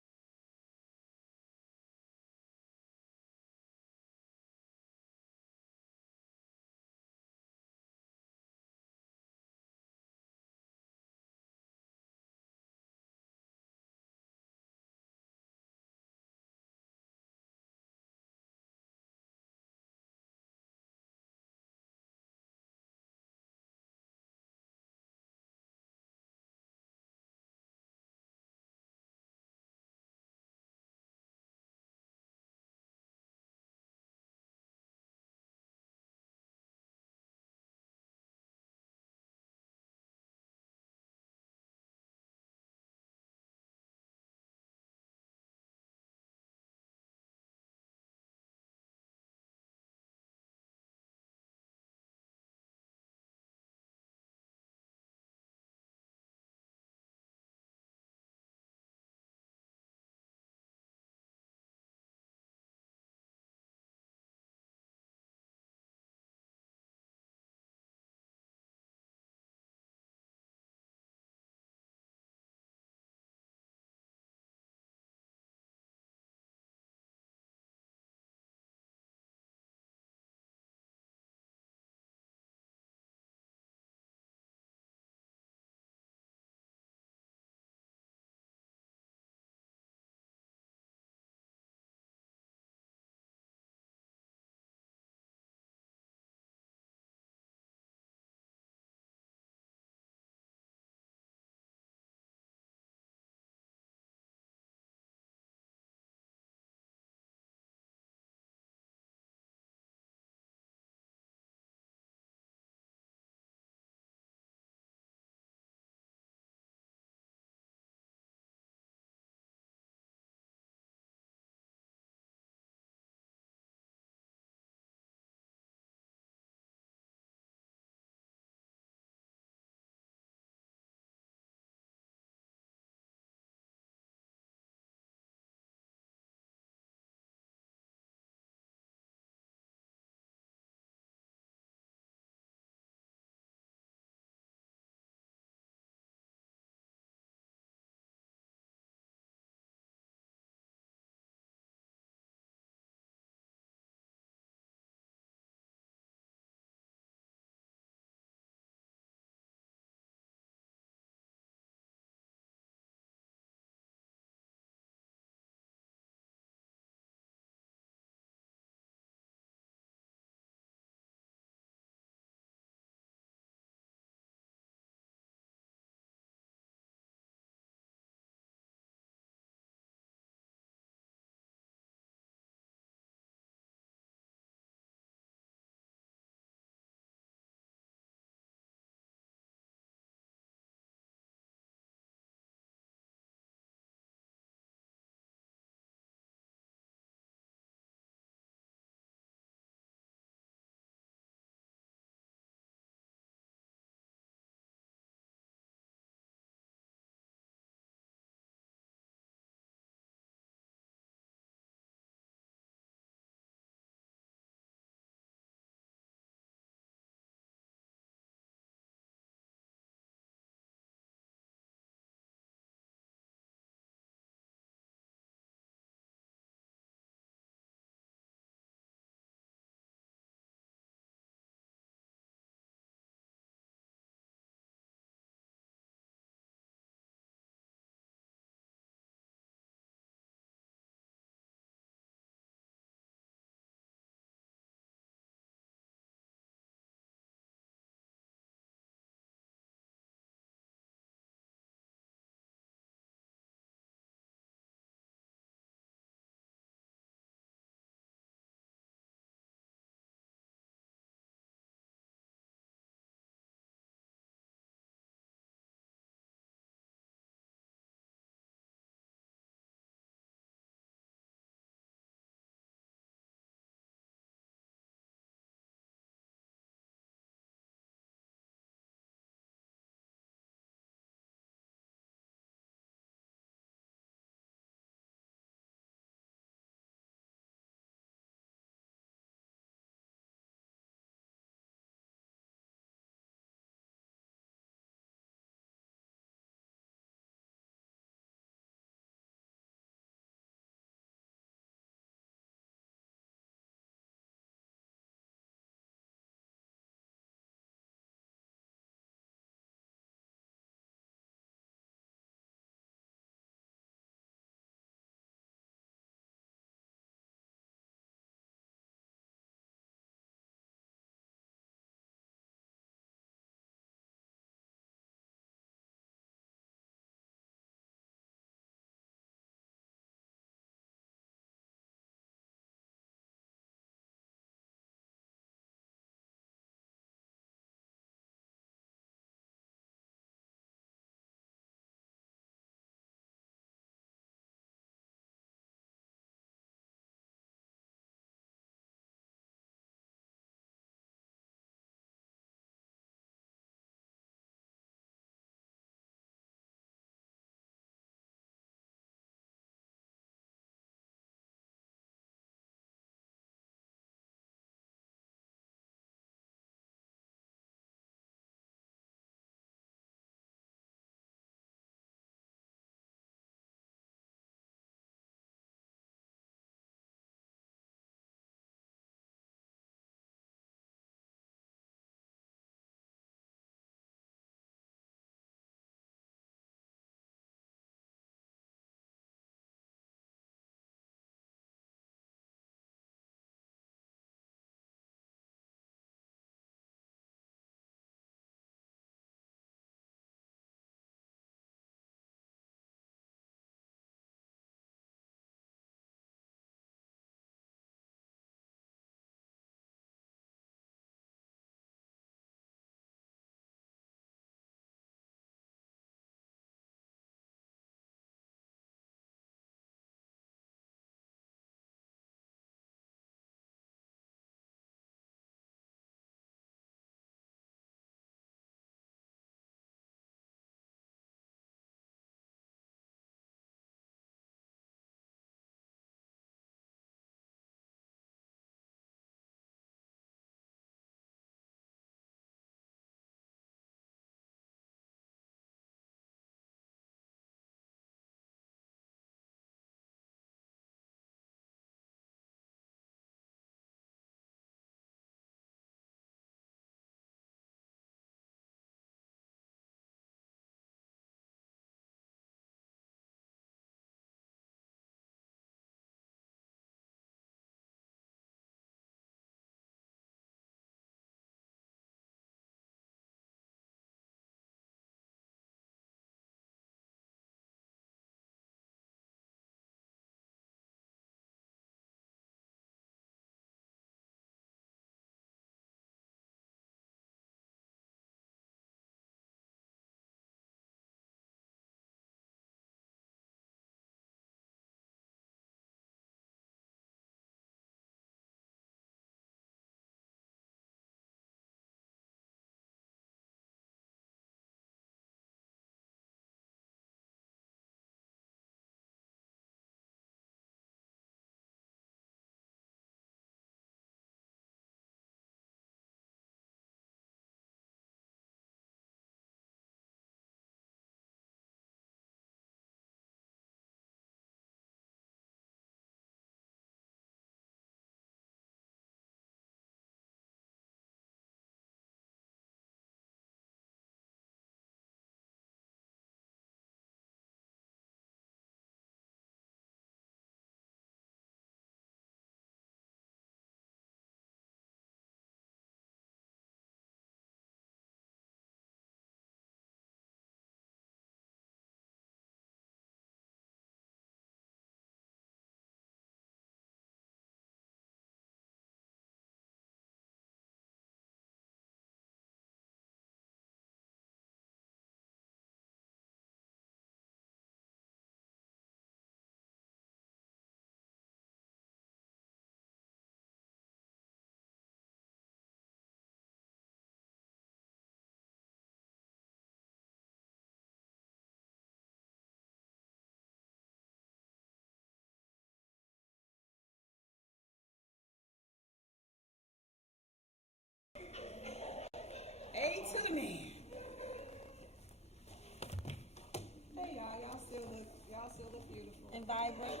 and vibrant.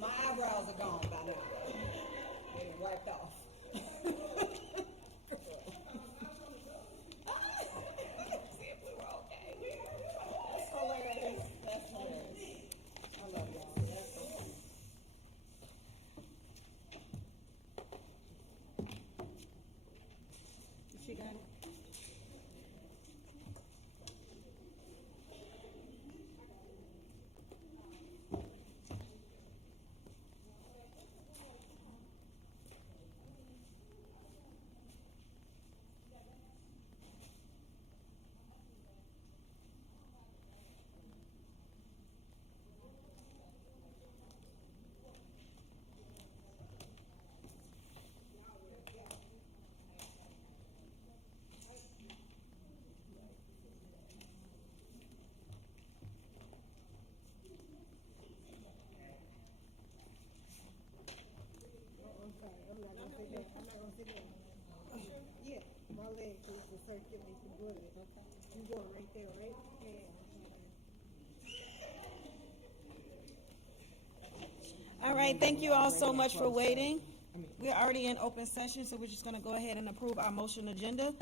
My eyebrows are gone by now. They done wiped off. See if we were okay. That's hilarious. That's hilarious. I love y'all. That's so funny. She got it. I'm sorry, I'm not gonna sit there. I'm not gonna sit there. Yeah, my leg is to circulate the blood. Okay. You going right there, right? Yeah. All right, thank you all so much for waiting. We're already in open session, so we're just gonna go ahead and approve our motion agenda.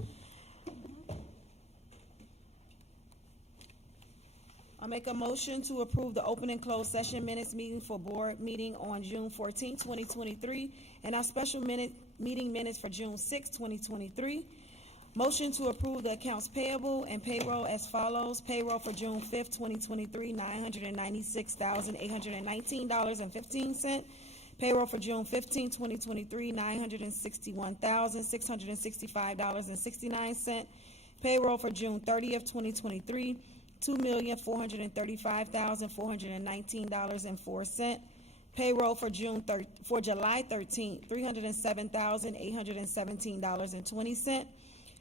I'll make a motion to approve the open and closed session minutes meeting for board meeting on June 14, 2023, and our special meeting minutes for June 6, 2023. Motion to approve the accounts payable and payroll as follows. Payroll for June 5th, 2023, $996,819.15. Payroll for June 15, 2023, $961,665.69. Payroll for June 30th, 2023, $2,435,419.04. Payroll for July 13th, $307,817.20.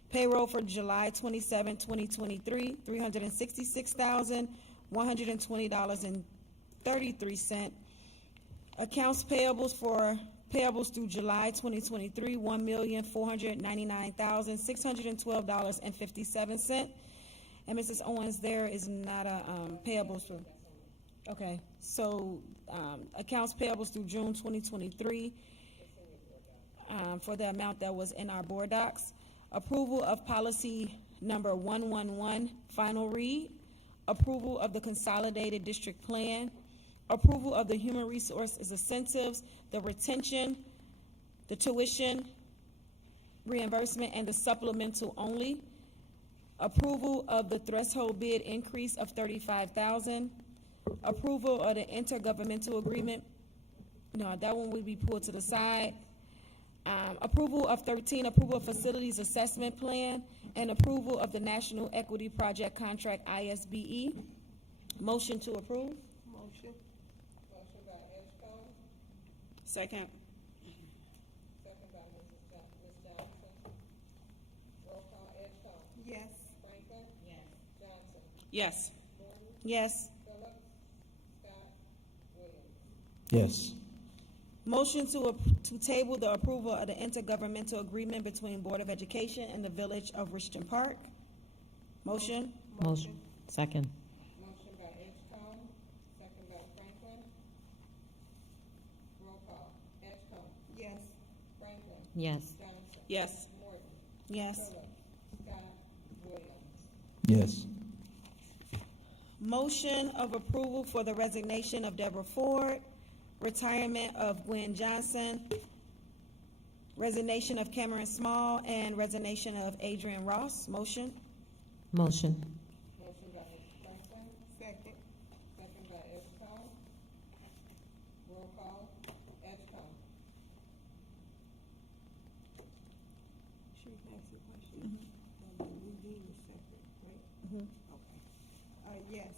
Payroll for July 27, 2023, $366,120.33. Accounts payables through July 2023, $1,499,612.57. And Mrs. Owens, there is not a payables through. Okay, so accounts payables through June 2023 for the amount that was in our board docs. Approval of policy number 111, final read. Approval of the consolidated district plan. Approval of the human resources incentives, the retention, the tuition reimbursement, and the supplemental only. Approval of the threshold bid increase of $35,000. Approval of the intergovernmental agreement. No, that one would be pulled to the side. Approval of 13, approval of facilities assessment plan, and approval of the National Equity Project Contract, ISBE. Motion to approve. Motion. Motion by Edgecombe, Second. second by Ms. Johnson. Roll call, Edgecombe. Yes. Franklin. Yes. Johnson. Yes. Morton. Yes. Phillips. Scott. Williams. Yes. Motion to table the approval of the intergovernmental agreement between Board of Education and the Village of Richton Park. Motion. Motion. Second. Motion by Edgecombe, second by Franklin. Roll call, Edgecombe. Yes. Franklin. Yes. Johnson. Yes. Morton. Yes. Phillips. Scott. Williams. Yes. Motion of approval for the resignation of Deborah Ford, retirement of Gwen Johnson, resignation of Cameron Small, and resignation of Adrian Ross. Motion. Motion. Motion by Mrs. Franklin, Second. second by Edgecombe. Roll call, Edgecombe. She asked a question. The reading is separate, right? Okay. Yes.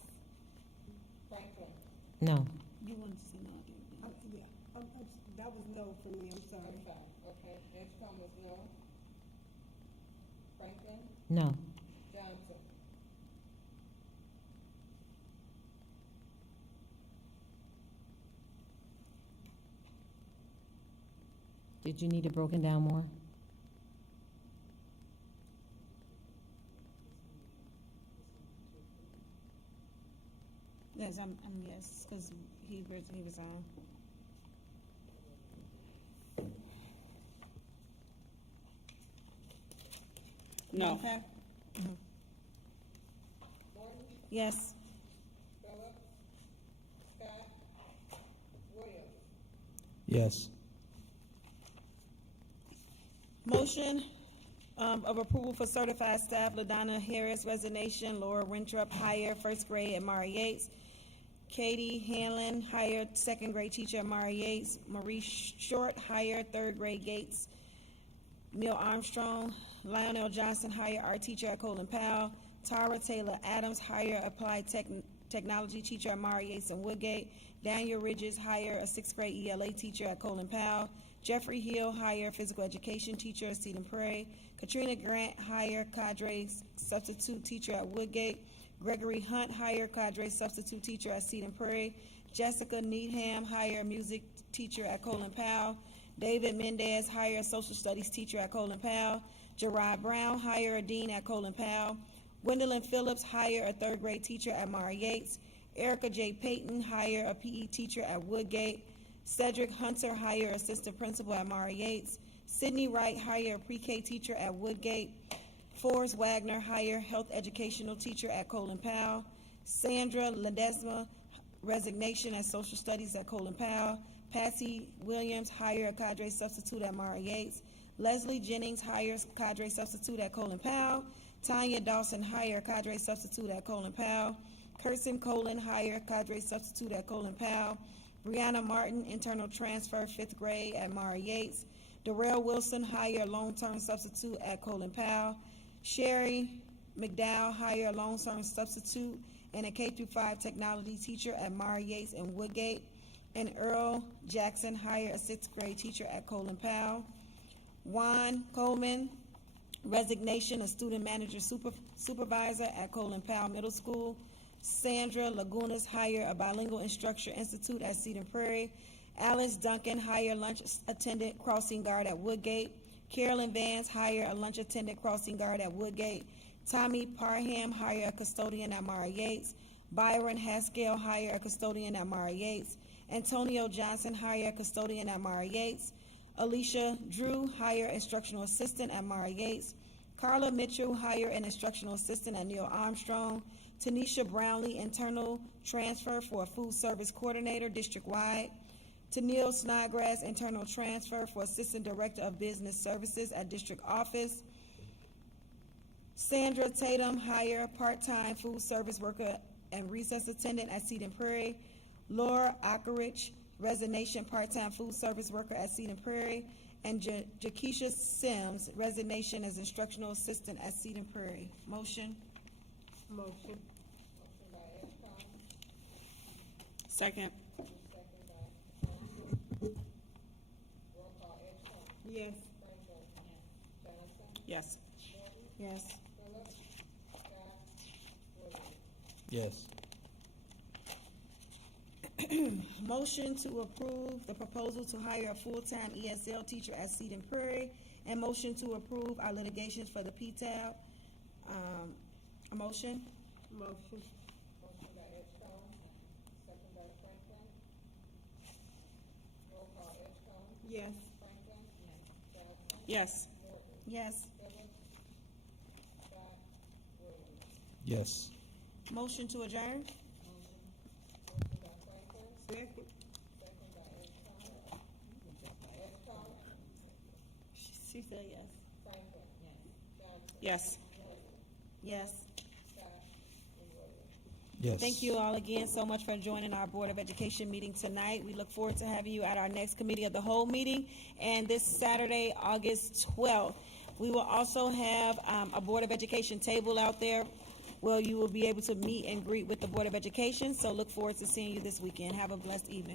Franklin. No. You want to say no again? Yeah. That was no for me, I'm sorry. I'm sorry, okay, Edgecombe is no. Franklin. No. Johnson. Did you need it broken down more? Yes, I'm yes, because he resigned. No. Okay. Yes. Phillips, Scott, Williams. Yes. Motion of approval for certified staff, LaDonna Harris resignation, Laura Winthrop hire first grade at Mara Yates, Katie Hanlon hired second grade teacher at Mara Yates, Marie Short hired third grade Gates, Neil Armstrong, Lionel Johnson hire art teacher at Colin Powell, Tara Taylor Adams hire applied technology teacher at Mara Yates and Woodgate, Daniel Ridges hire a sixth grade ELA teacher at Colin Powell, Jeffrey Hill hire physical education teacher at Stephen Prairie, Katrina Grant hire cadre substitute teacher at Woodgate, Gregory Hunt hire cadre substitute teacher at Stephen Prairie, Jessica Needham hire music teacher at Colin Powell, David Mendez hire social studies teacher at Colin Powell, Gerard Brown hire a dean at Colin Powell, Gwendolyn Phillips hire a third grade teacher at Mara Yates, Erica J. Payton hire a PE teacher at Woodgate, Cedric Hunter hire assistant principal at Mara Yates, Sydney Wright hire a pre-K teacher at Woodgate, Forrest Wagner hire health educational teacher at Colin Powell, Sandra Ledesma resignation as social studies at Colin Powell, Patsy Williams hire a cadre substitute at Mara Yates, Leslie Jennings hires cadre substitute at Colin Powell, Tanya Dawson hire cadre substitute at Colin Powell, Kirsten Colin hire cadre substitute at Colin Powell, Brianna Martin internal transfer fifth grade at Mara Yates, Darrell Wilson hire long-term substitute at Colin Powell, Sherry McDowell hire long-term substitute and a K-5 technology teacher at Mara Yates and Woodgate, and Earl Jackson hire a sixth grade teacher at Colin Powell. Juan Coleman resignation of student manager supervisor at Colin Powell Middle School. Sandra Lagunas hire a bilingual instructor institute at Cedar Prairie. Alice Duncan hire lunch attendant crossing guard at Woodgate. Carolyn Vance hire a lunch attendant crossing guard at Woodgate. Tommy Parham hire a custodian at Mara Yates. Byron Haskell hire a custodian at Mara Yates. Antonio Johnson hire a custodian at Mara Yates. Alicia Drew hire instructional assistant at Mara Yates. Carla Mitchell hire an instructional assistant at Neil Armstrong. Tanisha Brownlee internal transfer for a food service coordinator district-wide. Tennille Snodgrass internal transfer for assistant director of business services at district office. Sandra Tatum hire part-time food service worker and recess attendant at Cedar Prairie. Laura Ackerich resignation part-time food service worker at Cedar Prairie, and Jakesha Sims resignation as instructional assistant at Cedar Prairie. Motion. Motion. Second. Yes. Yes. Yes. Yes. Motion to approve the proposal to hire a full-time ESL teacher at Cedar Prairie, and motion to approve our litigations for the PTAB. A motion? Motion. Yes. Yes. Yes. Yes. Motion to adjourn? Second. She said yes. Yes. Yes. Yes. Thank you all again so much for joining our Board of Education meeting tonight. We look forward to having you at our next Committee of the Whole meeting, and this Saturday, August 12th. We will also have a Board of Education table out there where you will be able to meet and greet with the Board of Education, so look forward to seeing you this weekend. Have a blessed evening.